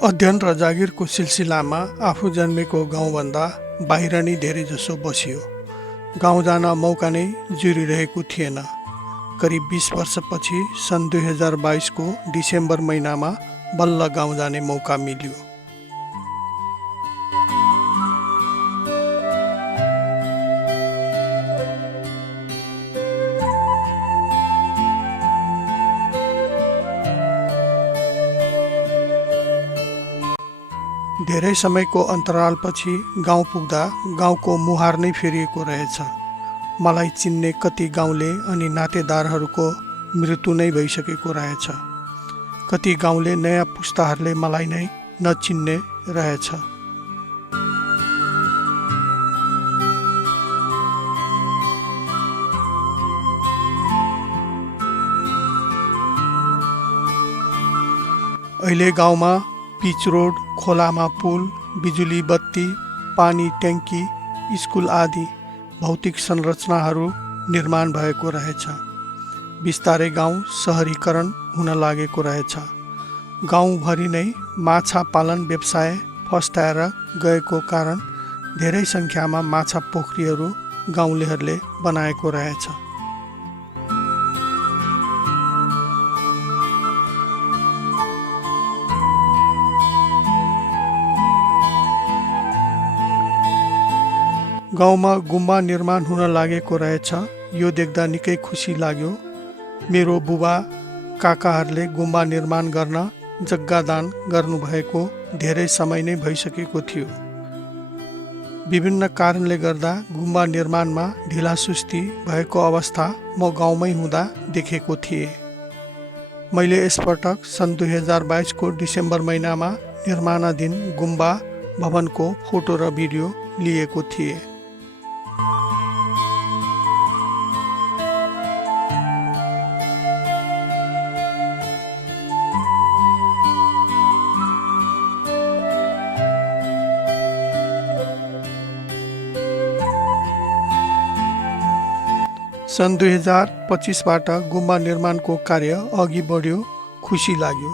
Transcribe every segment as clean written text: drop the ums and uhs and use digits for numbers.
अध्ययन र जागिरको सिलसिलामा आफू जन्मेको गाउँभन्दा बाहिर नै धेरै जसो बसियो। गाउँ जान मौका नै जुरिरहेको थिएन। करिब 20 वर्षपछि सन् 2022 को डिसेम्बर महिनामा बल्ल गाउँ जाने मौका मिल्यो। धेरै समयको अन्तरालपछि गाउँ पुग्दा गाउँको मुहार नै फेरिएको रहेछ। मलाई चिन्ने कति गाउँले अनि नातेदारहरूको मृत्यु नै भइसकेको रहेछ। कति गाउँले नयाँ पुस्ताहरूले मलाई नै नचिन्ने रहेछ। अहिले गाउँमा पिच रोड, खोलामा पुल, बिजुली बत्ती, पानी ट्याङ्की, स्कुल आदि भौतिक संरचनाहरू निर्माण भएको रहेछ। बिस्तारै गाउँ सहरीकरण हुन लागेको रहेछ। गाउँभरि नै माछा पालन व्यवसाय फस्टाएर गएको कारण धेरै सङ्ख्यामा माछा पोखरीहरू गाउँलेहरूले बनाएको रहेछ। गाउँमा गुम्बा निर्माण हुन लागेको रहेछ। यो देख्दा निकै खुसी लाग्यो। मेरो बुबा काकाहरूले गुम्बा निर्माण गर्न जग्गा दान गर्नुभएको धेरै समय नै भइसकेको थियो। विभिन्न कारणले गर्दा गुम्बा निर्माणमा ढिलासुस्ती भएको अवस्था म गाउँमै हुँदा देखेको थिएँ। मैले यसपटक सन् 2022 को डिसेम्बर महिनामा निर्माणाधीन गुम्बा भवनको फोटो र भिडियो लिएको थिएँ। सन् 2025बाट गुम्बा निर्माणको कार्य अघि बढ्यो, खुसी लाग्यो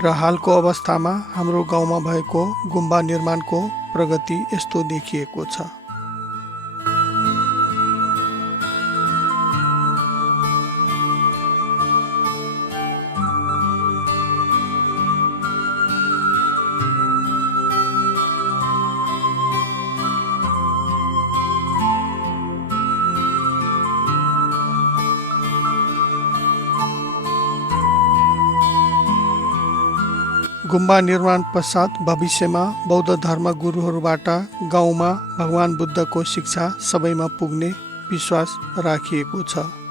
र हालको अवस्थामा हाम्रो गाउँमा भएको गुम्बा निर्माणको प्रगति यस्तो देखिएको छ। गुम्बा निर्माण पश्चात भविष्यमा बौद्ध धर्म गुरुहरूबाट गाउँमा भगवान बुद्धको शिक्षा सबैमा पुग्ने विश्वास राखिएको छ।